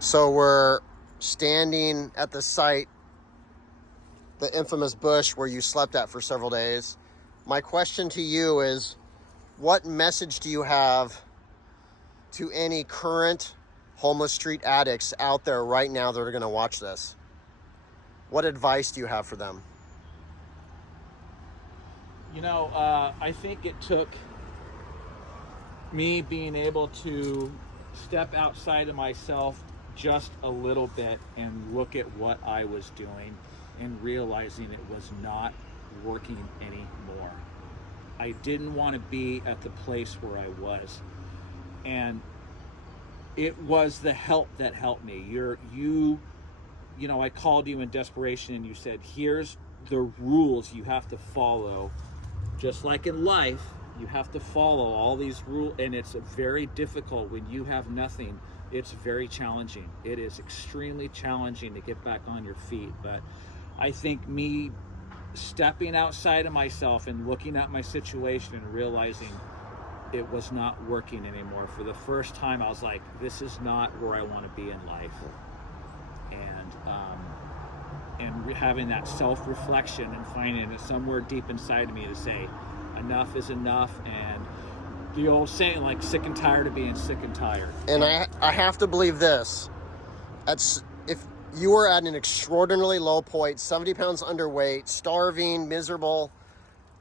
So we're standing at the site, the infamous bush where you slept at for several days. My question to you is, what message do you have to any current homeless street addicts out there right now that are going to watch this? What advice do you have for them? You know, I think it took me being able to step outside of myself just a little bit and look at what I was doing and realizing it was not working anymore. I didn't want to be at the place where I was. And it was the help that helped me. You know, I called you in desperation and you said, here's the rules you have to follow. Just like in life, you have to follow all these rules, and it's very difficult when you have nothing. It's very challenging. It is extremely challenging to get back on your feet. But I think me stepping outside of myself and looking at my situation and realizing it was not working anymore. For the first time, I was like, this is not where I want to be in life. And having that self-reflection and finding it somewhere deep inside of me to say, enough is enough, and the old saying, like, sick and tired of being sick and tired. And I have to believe this. If you are at an extraordinarily low point, 70 pounds underweight, starving, miserable,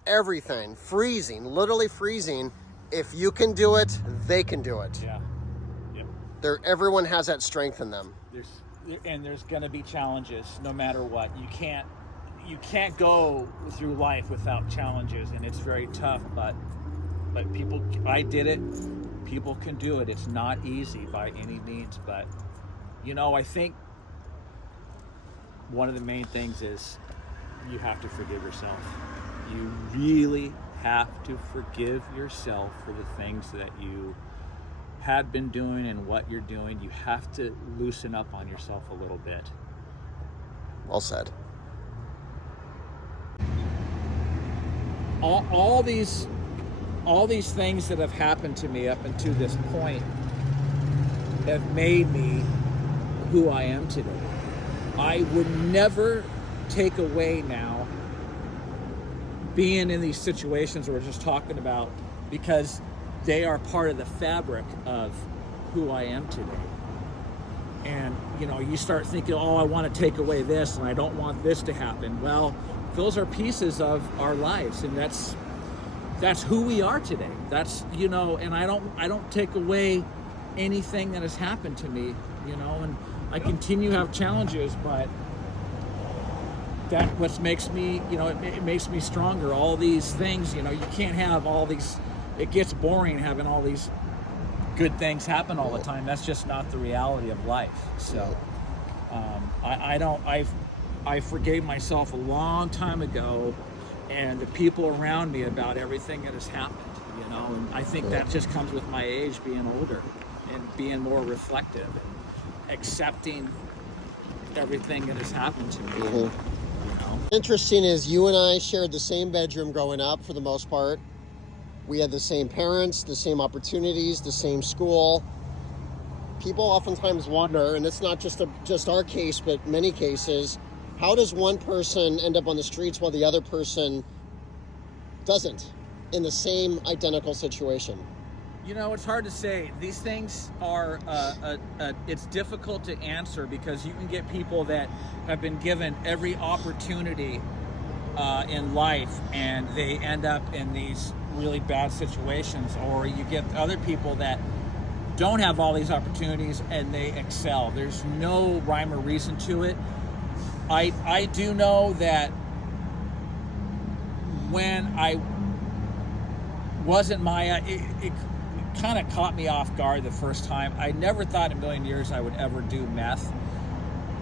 everything, freezing, literally freezing, if you can do it, they can do it. Yeah. Yep. Everyone has that strength in them. There's going to be challenges no matter what. You can't go through life without challenges, and it's very tough, but people, I did it. People can do it. It's not easy by any means, but you know, I think one of the main things is you have to forgive yourself. You really have to forgive yourself for the things that you had been doing and what you're doing. You have to loosen up on yourself a little bit. Well said. All these things that have happened to me up until this point have made me who I am today. I would never take away now being in these situations we're just talking about, because they are part of the fabric of who I am today. And, you know, you start thinking, oh, I want to take away this and I don't want this to happen. Well, those are pieces of our lives, and that's who we are today. That's, you know, and I don't take away anything that has happened to me, you know, and I continue to have challenges, but that what makes me, you know, it makes me stronger. All these things, you know, you can't have all these, it gets boring having all these good things happen all the time. That's just not the reality of life. So I forgave myself a long time ago, and the people around me, about everything that has happened, you know, and I think that just comes with my age, being older and being more reflective and accepting everything that has happened to me. You know? Interesting is you and I shared the same bedroom growing up for the most part. We had the same parents, the same opportunities, the same school. People oftentimes wonder, and it's not just our case, but many cases, how does one person end up on the streets while the other person doesn't in the same identical situation? You know, it's hard to say. These things are, it's difficult to answer, because you can get people that have been given every opportunity in life and they end up in these really bad situations, or you get other people that don't have all these opportunities and they excel. There's no rhyme or reason to it. I do know that when I wasn't it kind of caught me off guard the first time. I never thought in a million years I would ever do meth,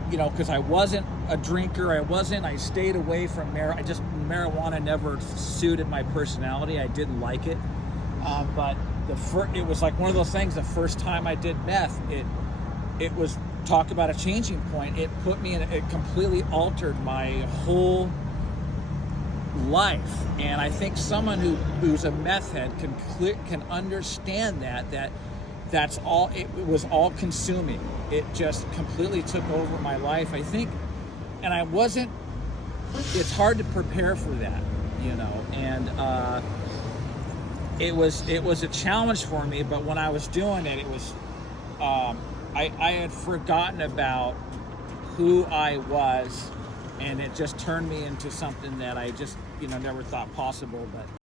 you know, because I wasn't a drinker. I stayed away from marijuana never suited my personality. I didn't like it. But it was like one of those things, the first time I did meth, it was, talk about a changing point. It put me it completely altered my whole life. And I think someone who's a meth head can understand that that's all, it was all consuming. It just completely took over my life, I think. And I wasn't, it's hard to prepare for that, you know, and it was a challenge for me, but when I was doing it, it was, I had forgotten about who I was, and it just turned me into something that I just, you know, never thought possible. But